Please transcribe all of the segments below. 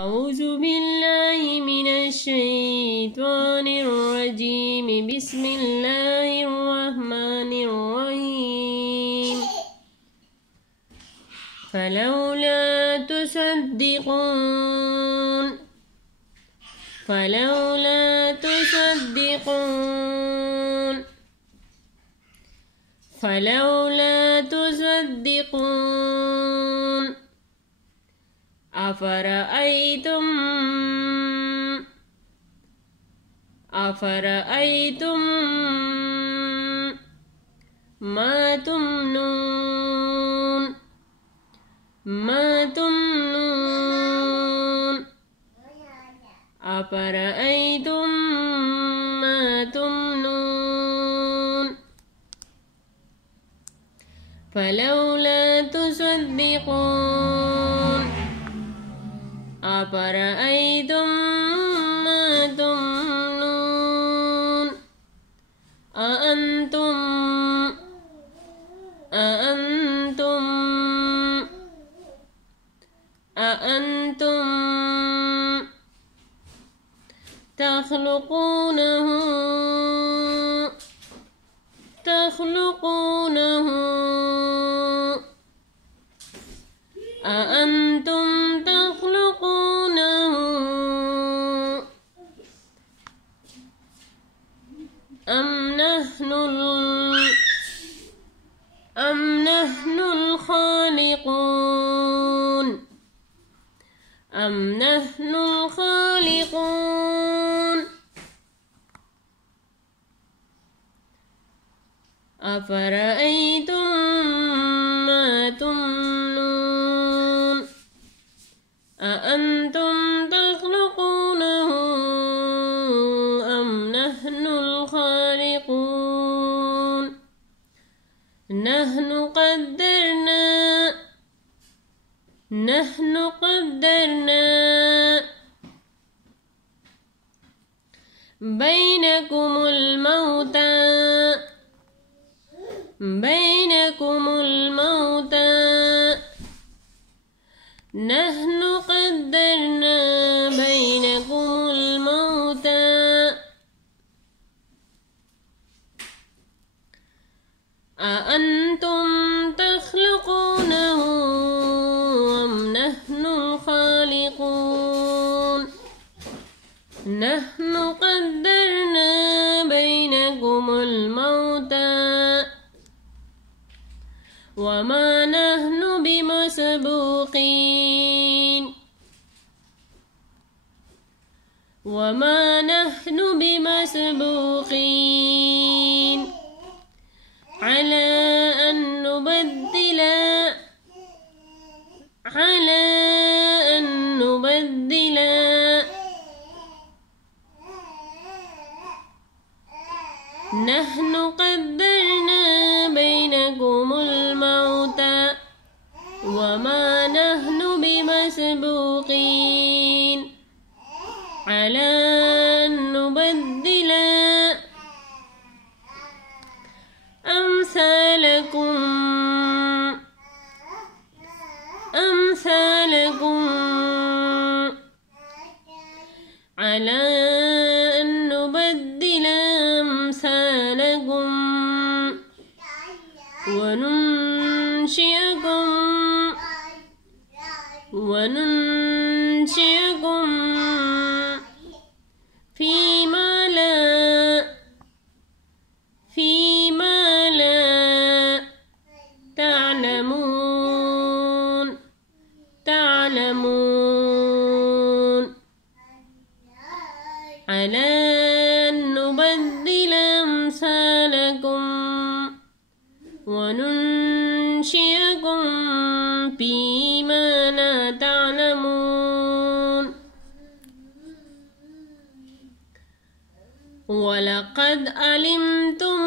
أعوذ بالله من الشيطان الرجيم. بسم الله الرحمن الرحيم. فلولا تصدقون فلولا تصدقون فلولا تصدقون أفرأيتم ما تمنون أفرأيتم ما تمنون فلولا تصدقون أفرأيتم ما تمنون أأنتم تخلقونه أأنتم تخلقونه أم نحن الخالقون أفرأيتم ما تمنون أأنتم تخلقونه أم نحن الخالقون نحن قدرنا بينكم الموت نحن قدرنا بينكم الموت أأنتم تخلقونه أم نحن الخالقون نحن قدرنا بينكم الموت وما نحن بمسبوقين على أن نبدل نحن قدرنا بينكم الموت وما نحن بمسبوقين على أن نبدل أمثالكم على أن نبدل أمثالكم وننشئكم فيما لا تعلمون على أن نبدل أمثالكم وننشئكم فيما لا تعلمون ولقد علمتم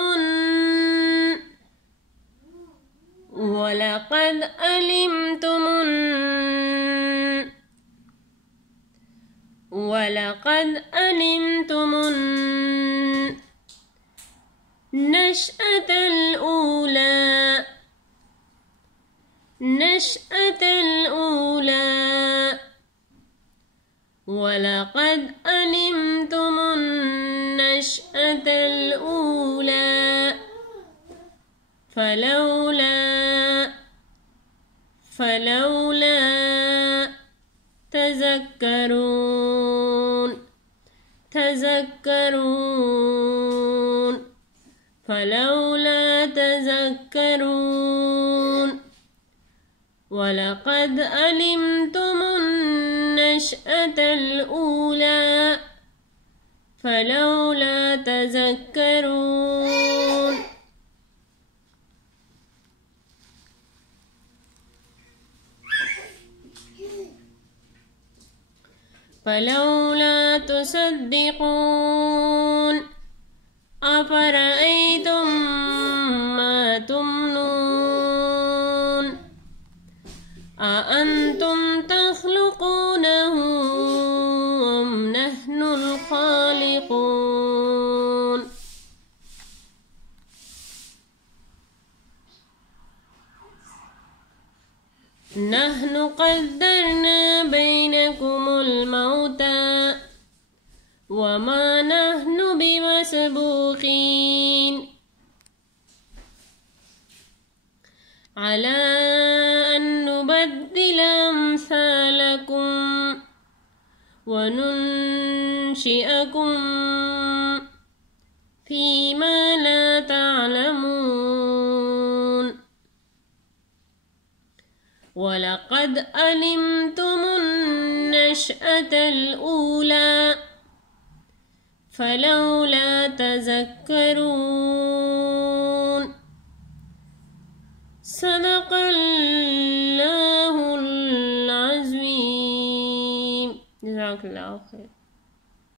النشأة الأولى वलक़द अलिमतुमुन्नशअतल ऊला फलौला तज़क्करून फलौला तज़क्करून वलक़द अलिमतुमुन्नशअतल ऊला फलौला तज़क्करून फलौला तुसद्दिक़ून अफ़रअय्तुम मा तुमनून अअंतुम तख़्लुक़ूनहु अम नहनुल ख़ालिक़ून नहनु क़द्दरना बैनकुमुल मौता वमा नहनु बिमसबूक़ीन अला अन नुबद्दिला अम्सालकुम वनुनशिअकुम फ़ीमा ला तअलमून वलक़द अलिमतुमुन्नशअतल ऊला फलौला तज़क्करून सदक़ल्लाहुल अज़ीम। जज़ाकल्लाहु खैर।